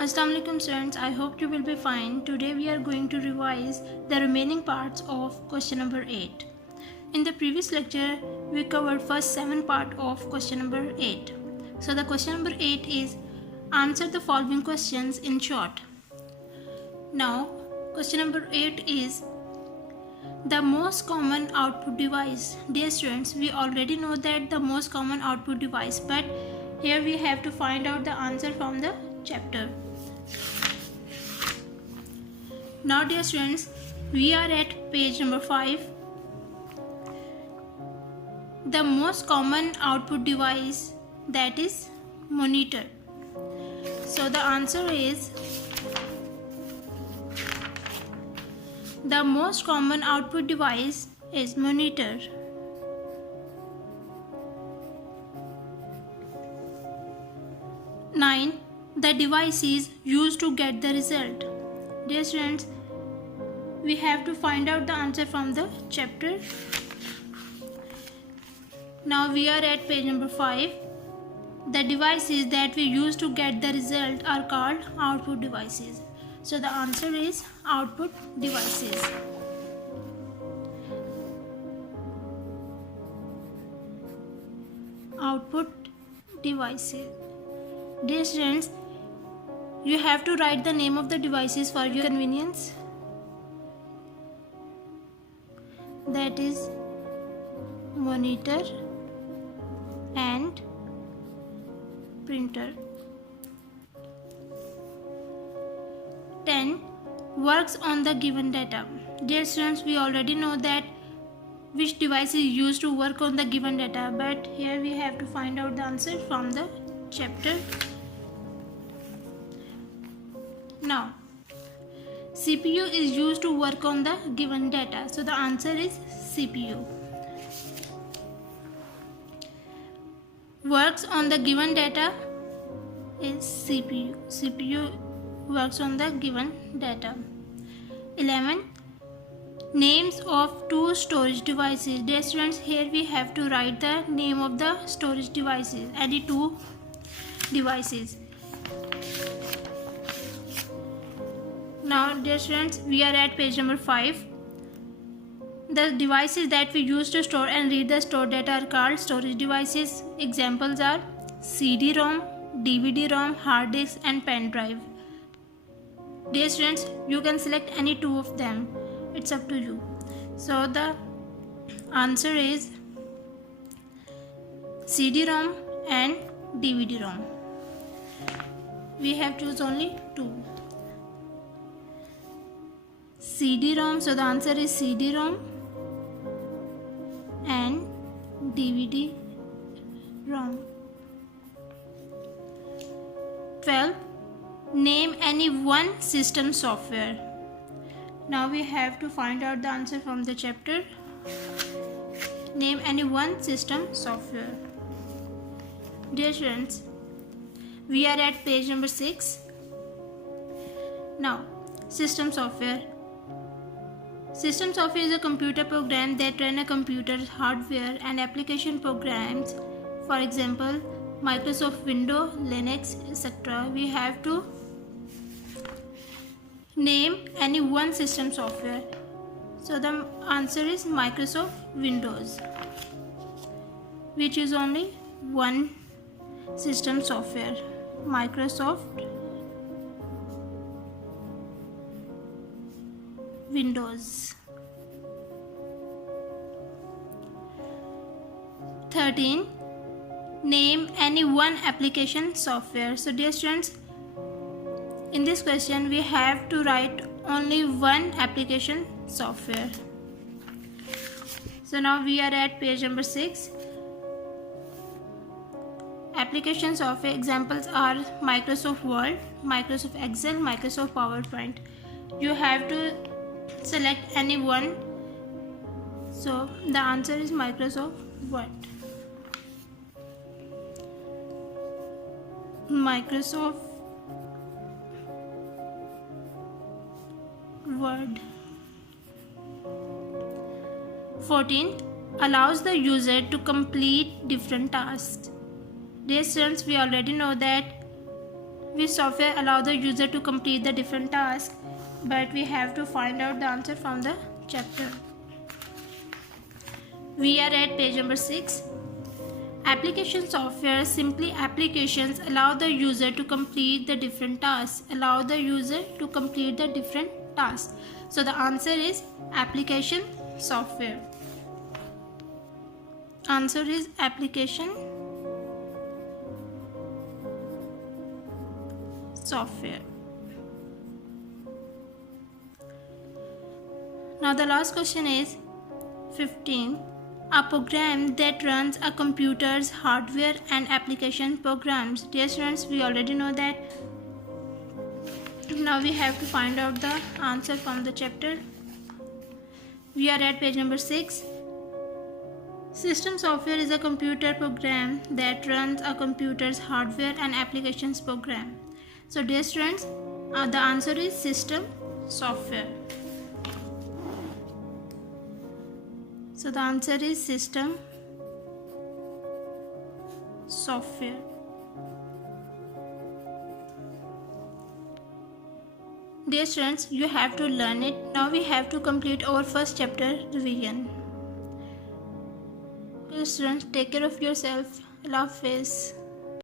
Assalamualaikum students, I hope you will be fine. Today we are going to revise the remaining parts of question number 8. In the previous lecture, we covered first 7 part of question number 8. So the question number 8 is answer the following questions in short. Now, question number 8 is the most common output device. Dear students, we already know that the most common output device, but here we have to find out the answer from the chapter. Now dear students, we are at page number 5. The most common output device, that is monitor. So the answer is the most common output device is monitor. Nine, the device is used to get the result. Dear students, we have to find out the answer from the chapter. Now we are at page number 5. The devices that we use to get the result are called output devices. So the answer is output devices. Output devices. Dear students, you have to write the name of the devices for your convenience. That is monitor and printer. 10. Works on the given data. Dear students, we already know that which device is used to work on the given data, but here we have to find out the answer from the chapter. Now, CPU is used to work on the given data. So the answer is CPU. Works on the given data is CPU. CPU works on the given data. 11. Names of two storage devices. Dear students, here we have to write the name of the storage devices, any two devices. Now dear students, we are at page number 5. The devices that we use to store and read the stored data are called storage devices. Examples are CD-ROM, DVD-ROM, hard disk and pen drive. Dear students, you can select any two of them. It's up to you. So the answer is CD-ROM and DVD-ROM. We have to choose only two. CD-ROM, so the answer is CD-ROM and DVD-ROM. 12. Name any one system software. Now we have to find out the answer from the chapter. Name any one system software. Dear students, we are at page number 6. Now, system software. System software is a computer program that run a computer's hardware and application programs. For example, Microsoft Windows, Linux, etc. We have to name any one system software. So the answer is Microsoft Windows. We choose only one system software, Microsoft Windows. 13. Name any one application software. So dear students, in this question we have to write only one application software. So now we are at page number 6. Application software examples are Microsoft Word, Microsoft Excel, Microsoft PowerPoint. You have to select any one. So the answer is Microsoft Word. Microsoft Word. 14. Allows the user to complete different tasks. Dear students, we already know that Which software allow the user to complete the different tasks? But we have to find out the answer from the chapter. We are at page number 6. Application software, simply applications, allow the user to complete the different tasks. Allow the user to complete the different tasks. So the answer is application software. Answer is application software. Now the last question is 15. A program that runs a computer's hardware and application programs. Dear students, we already know that. Now we have to find out the answer from the chapter. We are at page number 6. System software is a computer program that runs a computer's hardware and applications program. So dear students, the answer is system software. So the answer is system software. Dear students, you have to learn it. Now we have to complete our first chapter revision. Dear students, take care of yourself. Allah Hafiz.